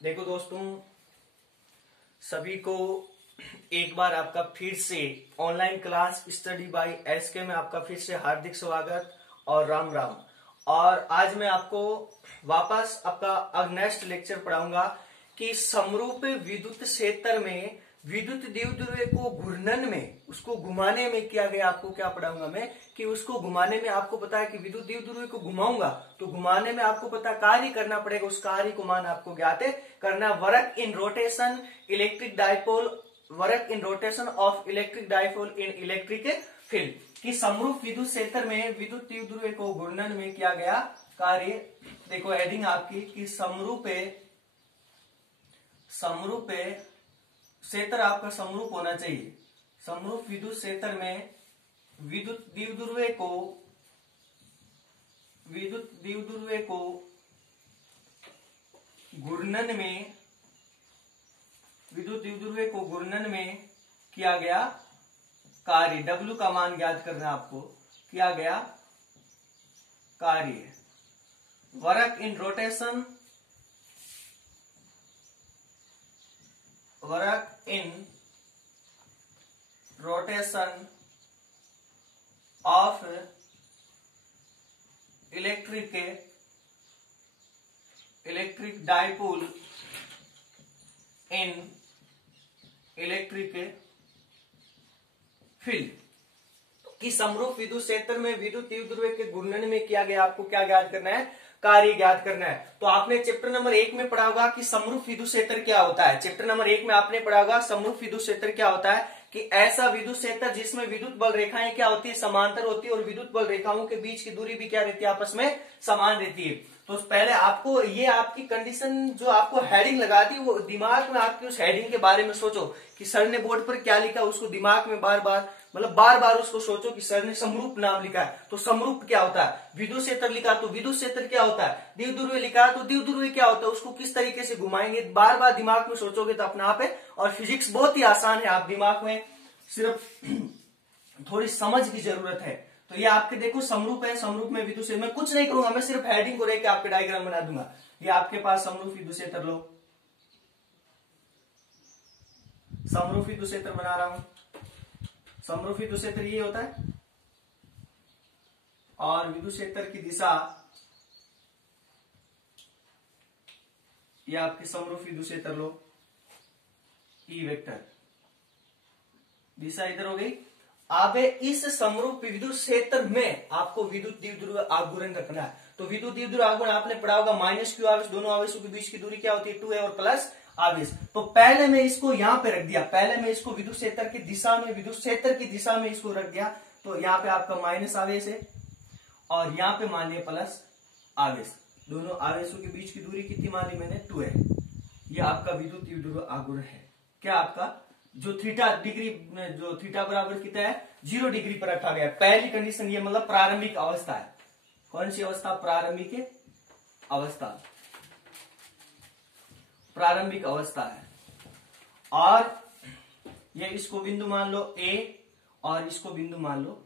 देखो दोस्तों, सभी को एक बार आपका फिर से online class study by SK में आपका फिर से हार्दिक स्वागत और राम राम। और आज मैं आपको वापस आपका नेक्स्ट लेक्चर पढ़ाऊंगा कि समरूप विद्युत क्षेत्र में विद्युत द्विध्रुव को घूर्णन में उसको घुमाने में किया गया। आपको क्या पढ़ाऊंगा मैं कि उसको घुमाने में आपको पता है कि विद्युत द्विध्रुव को घुमाऊंगा तो घुमाने में आपको पता कार्य करना पड़ेगा। उस कार्य को मान आपको ज्ञात करना। Work in rotation electric dipole, work in rotation of electric dipole in electric field कि समरूप विद्युत क्षेत्र में विद्युत द्विध्रुव को घूर्णन में किया गया कार्य। देखो हेडिंग आपकी कि समरूप क्षेत्र आपका समरूप होना चाहिए। समरूप विद्युत क्षेत्र में विद्युत द्विध्रुव को घूर्णन में विद्युत द्विध्रुव को घूर्णन में किया गया कार्य। W का मान ज्ञात करना है आपको। किया गया कार्य work in rotation, work in rotation of electric dipole in electric field कि समरूप विद्युत क्षेत्र में विद्युत द्विध्रुव के घूर्णन में किया गया। आपको क्या ज्ञात करना है? कार्य ज्ञात करना है। तो आपने चैप्टर नंबर 1 में पढ़ा होगा कि समरूप विद्युत क्षेत्र क्या होता है। चैप्टर नंबर 1 में आपने पढ़ा होगा समरूप विद्युत क्षेत्र क्या होता है कि ऐसा विद्युत क्षेत्र जिसमें विद्युत बल रेखाएं क्या होती है? समांतर होती है और विद्युत बल रेखाओं के बीच की दूरी भी क्या रहती है? आपस में समान रहती है। तो पहले आपको ये आपकी कंडीशन जो आपको हेडिंग लगा दी वो दिमाग में आपकी उस हेडिंग के बारे में सोचो कि सर ने बोर्ड पर क्या लिखा, उसको दिमाग में बार बार उसको सोचो कि सर ने समरूप नाम लिखा है तो समरूप क्या होता है। विद्युत क्षेत्र लिखा तो विद्युत क्षेत्र क्या होता है। द्विध्रुव लिखा तो द्विध्रुव क्या होता है, उसको किस तरीके से घुमाएंगे बार बार दिमाग में सोचोगे तो अपना आप है। और फिजिक्स बहुत ही आसान है, आप दिमाग में सिर्फ थोड़ी समझ की जरूरत है। तो ये आपके देखो समरूप है, समरूप में विद्युत क्षेत्र मैं कुछ नहीं करूंगा, मैं सिर्फ हेडिंग को रह के आपके डायग्राम बना दूंगा। ये आपके पास समरूप विद्युत क्षेत्र लो, समरूप विद्युत क्षेत्र बना रहा हूं। समरूप विद्युत क्षेत्र ये होता है और विद्युत क्षेत्र की दिशा ये आपकी समरूप विद्युत क्षेत्र लो, ई वेक्टर दिशा इधर हो गई। अब इस समरूप विद्युत क्षेत्र में आपको विद्युत द्विध्रुव आघूर्ण रखना है। तो विद्युत द्विध्रुव आघूर्ण आपने पढ़ा होगा माइनस क्यू आवेश, दोनों आवेशों के बीच की दूरी क्या होती है? 2a और प्लस आवेश। तो पहले मैं इसको यहां पे रख दिया, पहले मैं इसको विद्युत क्षेत्र की दिशा में, विद्युत क्षेत्र की दिशा में इसको रख दिया। तो यहाँ पे आपका माइनस आवेश है और यहाँ पे मान लिया प्लस आवेश। दोनों आवेशों के बीच की दूरी कितनी मान ली मैंने? 2 है। ये आपका विद्युत द्विध्रुव आघूर्ण है। क्या आपका जो थीटा डिग्री, जो थीटा बराबर कितना है? 0 डिग्री पर रखा गया। पहली कंडीशन ये मतलब प्रारंभिक अवस्था है। कौन सी अवस्था? प्रारंभिक अवस्था, प्रारंभिक अवस्था है। और ये इसको बिंदु मान लो A और इसको बिंदु मान लो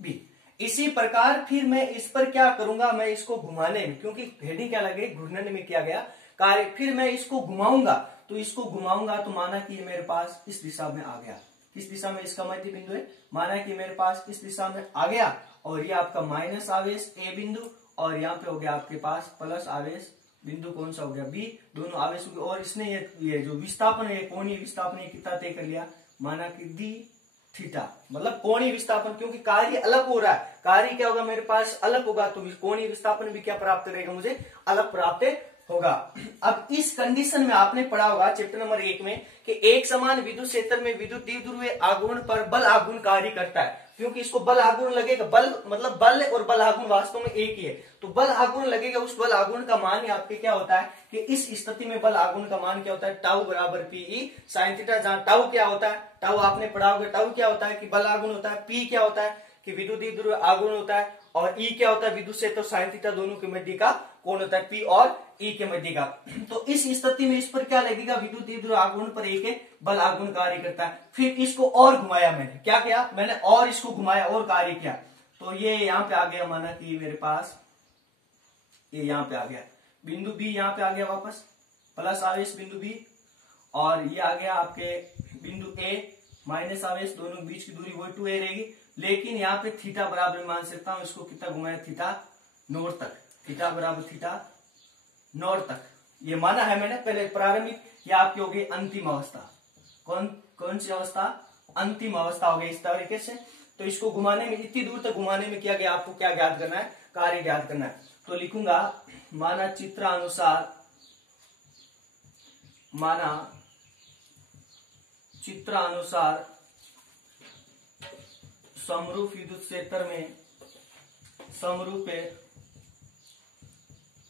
B। इसी प्रकार फिर मैं इस पर क्या करूंगा? मैं इसको घुमाने में, क्योंकि हेडिंग क्या लगे? घूर्णन में किया गया कार्य। फिर मैं इसको घुमाऊंगा तो इसको घुमाऊंगा तो माना कि ये मेरे पास इस दिशा में आ गया। किस दिशा में? इसका मध्य बिंदु है। माना कि मेरे पास इस दिशा में आ गया और ये आपका माइनस आवेश A बिंदु और यहाँ पे हो गया आपके पास प्लस आवेश बिंदु। कौन सा हो गया? B। दोनों आवेशों की, और इसने ये जो विस्थापन है, कोणीय विस्थापन है, कितना तय कर लिया? माना कि d थीटा, मतलब कोणीय विस्थापन, क्योंकि कार्य अलग हो रहा है। कार्य क्या होगा? मेरे पास अलग होगा तो कोणीय विस्थापन भी क्या प्राप्त करेगा? मुझे अलग प्राप्त होगा। अब इस कंडीशन में आपने पढ़ा होगा चैप्टर नंबर 1 में कि एक समान विद्युत क्षेत्र में विद्युत द्विध्रुव आघूर्ण पर बल आघूर्ण कार्य करता है। क्योंकि इसको बल आघूर्ण लगेगा, बल मतलब बल और बल आघूर्ण वास्तव में एक ही है। तो बल आघूर्ण लगेगा, उस बल आघूर्ण का मान आपके क्या होता है कि इस स्थिति में बल आघूर्ण का मान क्या होता है? टाउ बराबर पीई साइन थीटा। जहां टाउ क्या होता है? टाउ आपने पढ़ा होगा। टाउ क्या होता है कि बल आघूर्ण होता है। पी क्या होता है कि विद्युत द्विध्रुव आघूर्ण होता है। और ई क्या होता है? विद्युत क्षेत्र साइन थीटा दोनों के मध्य का कोण होता है, पी और ई के मध्य का। तो इस स्थिति में इस पर क्या लगेगा? विद्युत द्विध्रुव आघूर्ण पर एक बल आघूर्ण कार्य करता है। फिर इसको और घुमाया मैंने, क्या किया मैंने? और इसको घुमाया और कार्य किया। तो ये यहाँ पे आ गया, माना कि मेरे पास ये यहाँ पे आ गया, बिंदु बी यहाँ पे आ गया वापस, प्लस आवेश बिंदु बी, और ये आ गया आपके बिंदु ए माइनस आवेश, दोनों के बीच की दूरी वही 2a रहेगी। लेकिन यहाँ पे थीटा बराबर मान सकता हूं, इसको कितना घुमाया, थीटा नॉर्थ तक, थीटा बराबर थीटा नॉर्थ तक ये माना है मैंने पहले प्रारंभिक। ये आपकी हो गई अंतिम अवस्था। कौन सी अवस्था, अंतिम अवस्था हो गई इस तरीके से। तो इसको घुमाने में, इतनी दूर तक घुमाने में क्या गया, आपको क्या ज्ञात करना है, कार्य ज्ञात करना है। तो लिखूंगा माना चित्रानुसार समरूप विद्युत क्षेत्र में, समरूप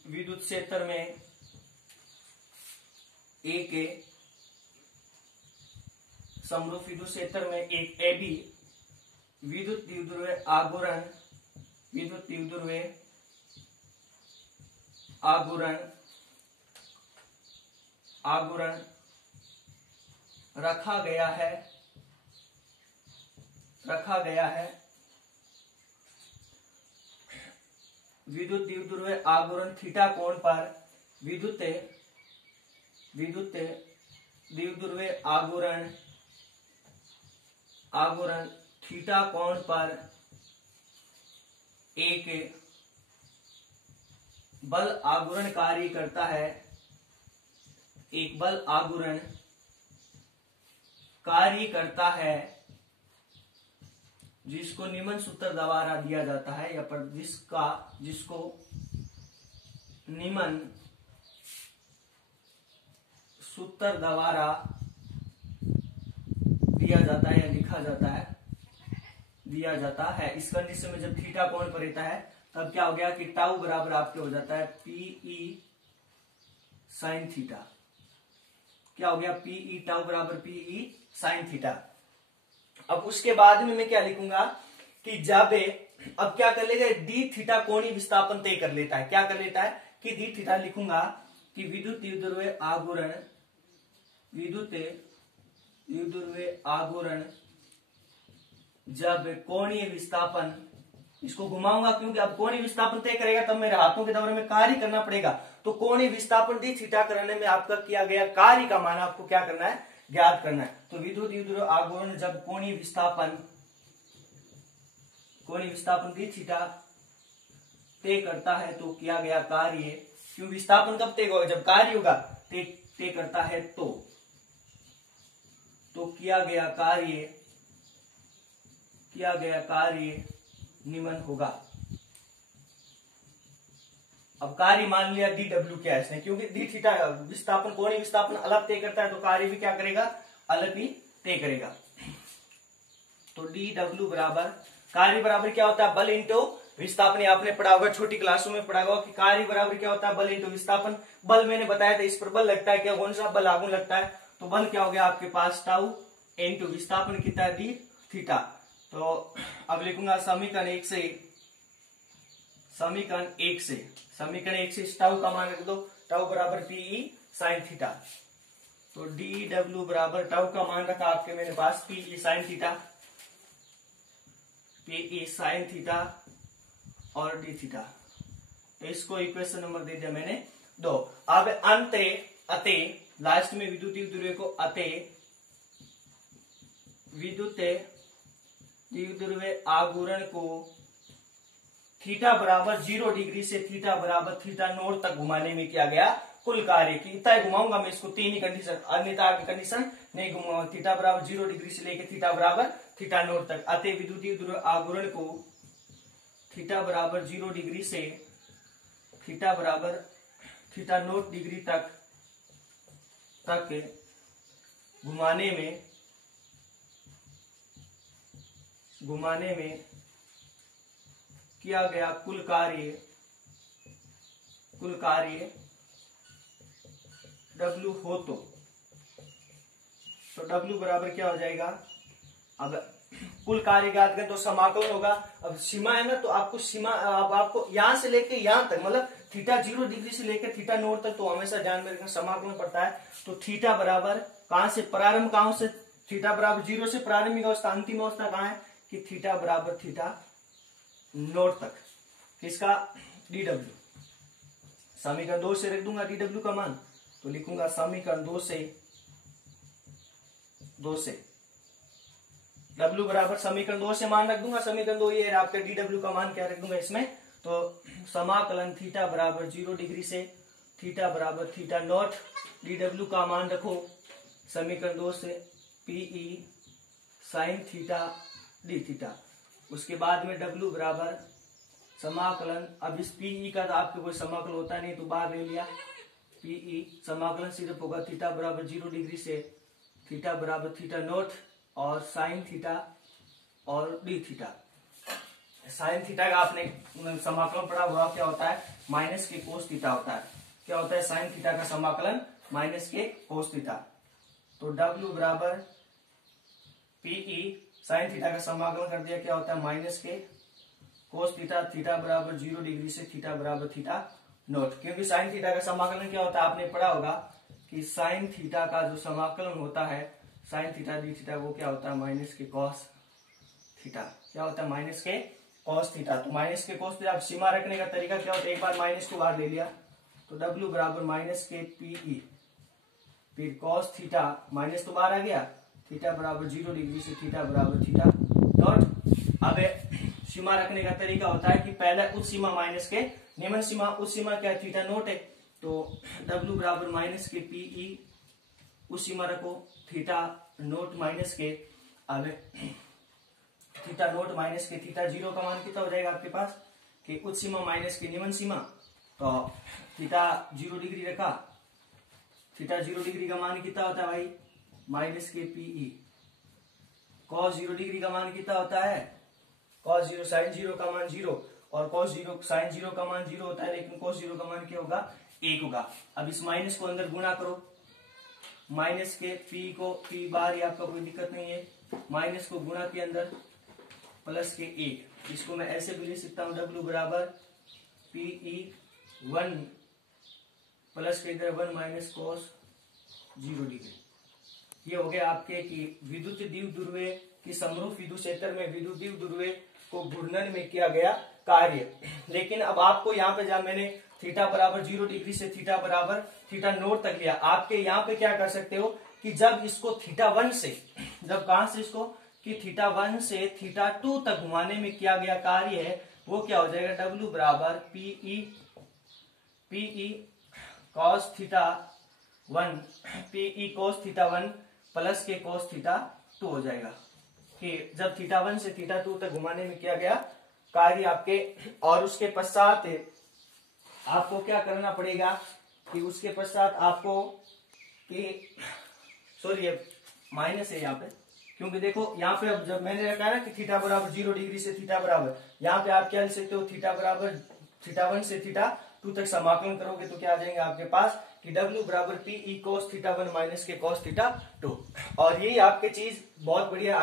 विद्युत क्षेत्र में एक समरूप विद्युत क्षेत्र में एक AB विद्युत द्विध्रुवीय आघूर्ण रखा गया है विद्युत द्विध्रुवीय आघूर्ण थीटा कोण पर, विद्युत द्विध्रुवीय आघूर्ण थीटा कोण पर एक बल आघूर्ण कार्य करता है, एक बल आघूर्ण कार्य करता है जिसको निम्न सूत्र द्वारा दिया जाता है, या पर जिसको निम्न सूत्र द्वारा दिया जाता है या लिखा जाता है, दिया जाता है। इस कंडीशन में जब थीटा कोण पर रहता है तब क्या हो गया कि टाउ बराबर आपके हो जाता है पीई साइन थीटा। क्या हो गया, पीई टाउ बराबर पीई साइन थीटा। अब उसके बाद में मैं क्या लिखूंगा कि जब अब क्या कर लेगा, डी थीटा कोणीय विस्थापन तय कर लेता है। क्या कर लेता है कि डी थीटा लिखूंगा कि विद्युत द्विध्रुवीय आघूर्ण जब कोणीय विस्थापन, इसको घुमाऊंगा क्योंकि अब कोणीय विस्थापन तय करेगा तब मेरे हाथों के दौरे में कार्य करना पड़ेगा। तो कोणीय विस्थापन डी थीटा करने में आपका किया गया कार्य का मान आपको क्या करना है, ज्ञात करना है। तो विद्युत द्विध्रुवीय आघूर्ण जब कोणीय विस्थापन डी थीटा तय करता है तो किया गया कार्य, क्यों विस्थापन कब तय होगा, जब कार्य होगा तय करता है तो किया गया कार्य निम्न होगा। अब कार्य मान लिया डी डब्ल्यू क्या है, क्योंकि डी थीटा विस्थापन कोणीय विस्थापन अलग तय करता है तो कार्य भी क्या करेगा, अलग ही तय करेगा। तो डी डब्ल्यू बराबर, कार्य बराबर क्या होता है, बल इंटू विस्थापन। आपने पढ़ा होगा, छोटी क्लासों में पढ़ा होगा कि कार्य बराबर क्या होता है, बल इंटू विस्थापन। बल मैंने बताया था, इस पर बल लगता है, क्या कौन सा बल आघूर्ण लगता है, तो बल क्या हो गया आपके पास टाउ इंटू विस्थापन कितना है, डी थीटा। तो अब लिखूंगा समीकरण एक से टाउ का मान रख दो, टाउ बराबर पीई साइन थीटा। तो डी डब्ल्यू बराबर टाउ का मान रखा आपके मेरे पास पीई साइन थीटा और डी थीटा। तो इसको इक्वेशन नंबर दे दिया मैंने 2। अब अतः लास्ट में विद्युत द्विध्रुवीय को विद्युत द्विध्रुवीय आघूर्ण को थीटा बराबर 0 डिग्री से थीटा बराबर थीटा नॉट तक घुमाने में किया गया कुल कार्य की तय घुमाऊंगा मैं इसको, 3 ही कंडीशन, अन्यथा की कंडीशन नहीं घुमाऊंगा। थीटा बराबर 0 डिग्री से लेकर थीटा बराबर थीटा नॉट तक। अतः विद्युत द्विध्रुवीय आघूर्ण को थीटा बराबर 0 डिग्री से थीटा बराबर थीटा नॉट डिग्री तक घुमाने में किया गया कुल कार्य W हो तो W बराबर क्या हो जाएगा, अब कुल कार्य ज्ञात करें तो समाकलन होगा। अब सीमा है ना, तो आपको सीमा आपको यहां से लेके यहां तक, मतलब थीटा 0 डिग्री से लेकर थीटा नॉट तक, तो हमेशा ध्यान में रखना समाकलन पड़ता है। तो थीटा बराबर कहां से प्रारंभ, कहां से, थीटा बराबर 0 से प्रारंभिक अवस्था, अंतिम अवस्था कहां है कि थीटा बराबर थीटा नॉट तक। किसका, डी डब्ल्यू। समीकरण 2 से रख दूंगा डी डब्ल्यू का मान, तो लिखूंगा समीकरण 2 से W बराबर समीकरण 2 से मान रख दूंगा। समीकरण 2 ये है, आपका dW का मान क्या रख दूंगा इसमें, तो समाकलन थीटा बराबर 0 डिग्री से थीटा बराबर थीटा नॉट, dW का मान रखो समीकरण 2 से PE sine theta D theta. उसके बाद में W बराबर समाकलन, अब इस PE का तो आपके कोई समाकलन होता नहीं तो बाहर ले लिया, PE समाकलन सिर्फ होगा थीटा बराबर 0 डिग्री से थीटा बराबर थीटा नॉट और साइन थीटा और डी थीटा। साइन थीटा का आपने समाकलन पढ़ा हुआ, क्या होता है माइनस के कोस थीटा होता है। क्या होता है साइन थीटा का समाकलन माइनस के कोस थीटा। तो W बराबर PE साइन थीटा का समाकलन कर दिया, क्या होता है माइनस के कोस थीटा, थीटा बराबर 0 डिग्री से थीटा बराबर थीटा नॉट। क्योंकि साइन थीटा का समाकलन क्या होता है आपने पढ़ा होगा कि साइन थीटा का जो समाकलन होता है साइन थीटा डी थीटा वो क्या होता है माइनस के कॉस थीटा। क्या होता है माइनस के कॉस थीटा। तो माइनस के कॉस थीटा, सीमा रखने का तरीका क्या होता है, एक बार माइनस को बाहर ले लिया तो W बराबर माइनस के PE, फिर कॉस थीटा माइनस तो बाहर आ गया, थीटा बराबर 0 डिग्री से थीटा बराबर थीटा नॉट। अब सीमा रखने का तरीका होता है कि पहले उच्च सीमा माइनस के निम्न सीमा, उच्च सीमा क्या थीटा नॉट है, तो W बराबर माइनस के PE उच्च सीमा रखो थीटा नॉट माइनस के, अब थीटा नॉट माइनस के थीटा 0 का मान कितना हो जाएगा आपके पास कि उच्च सीमा माइनस की निम्न सीमा, तो थीटा 0 डिग्री रखा, थीटा 0 डिग्री का मान कितना होता है भाई माइनस के PE। कॉस 0 डिग्री का मान कितना होता है, कॉस 0 साइन 0 का मान 0 और कॉस 0 साइन 0 का मान 0 होता है, लेकिन कॉस 0 का मान क्या होगा 1 होगा। अब इस माइनस को अंदर गुणा करो, माइनस के P को P बाहर ही आपका कोई दिक्कत नहीं है, माइनस को गुणा के अंदर प्लस के 1, इसको मैं ऐसे भी लिख सकता हूं W बराबर PE 1 प्लस के इधर 1 माइनस कॉस 0 डिग्री। ये हो गया आपके कि विद्युत द्विध्रुव की समरूप विद्युत क्षेत्र में विद्युत द्विध्रुव को घूर्णन में किया गया कार्य। लेकिन अब आपको यहाँ पे जब मैंने थीटा बराबर 0 डिग्री से थीटा बराबर थीटा नॉट तक लिया, आपके यहाँ पे क्या कर सकते हो कि जब इसको थीटा 1 से, जब कहां से इसको कि थीटा 1 से थीटा 2 तक घुमाने में किया गया कार्य है वो क्या हो जाएगा W बराबर PE cos theta 1 PE cos theta 1 plus के cos थीटा 2 हो जाएगा कि जब थीटा 1 से थीटा 2 तक घुमाने में किया गया कार्य आपके। और उसके पश्चात आपको क्या करना पड़ेगा कि उसके पश्चात आपको कि सॉरी माइनस है यहाँ पे, क्योंकि देखो यहाँ पे अब जब मैंने रखा है ना कि थीटा बराबर 0 डिग्री से थीटा बराबर, यहाँ पे आप क्या लिख सकते हो थीटा बराबर थीटा 1 से थीटा 2 तक समाकलन करोगे तो क्या आ जाएंगे आपके पास कि W बराबर PE cos थीटा 1 माइनस के cos थीटा 2। और यही आपके चीज बहुत बढ़िया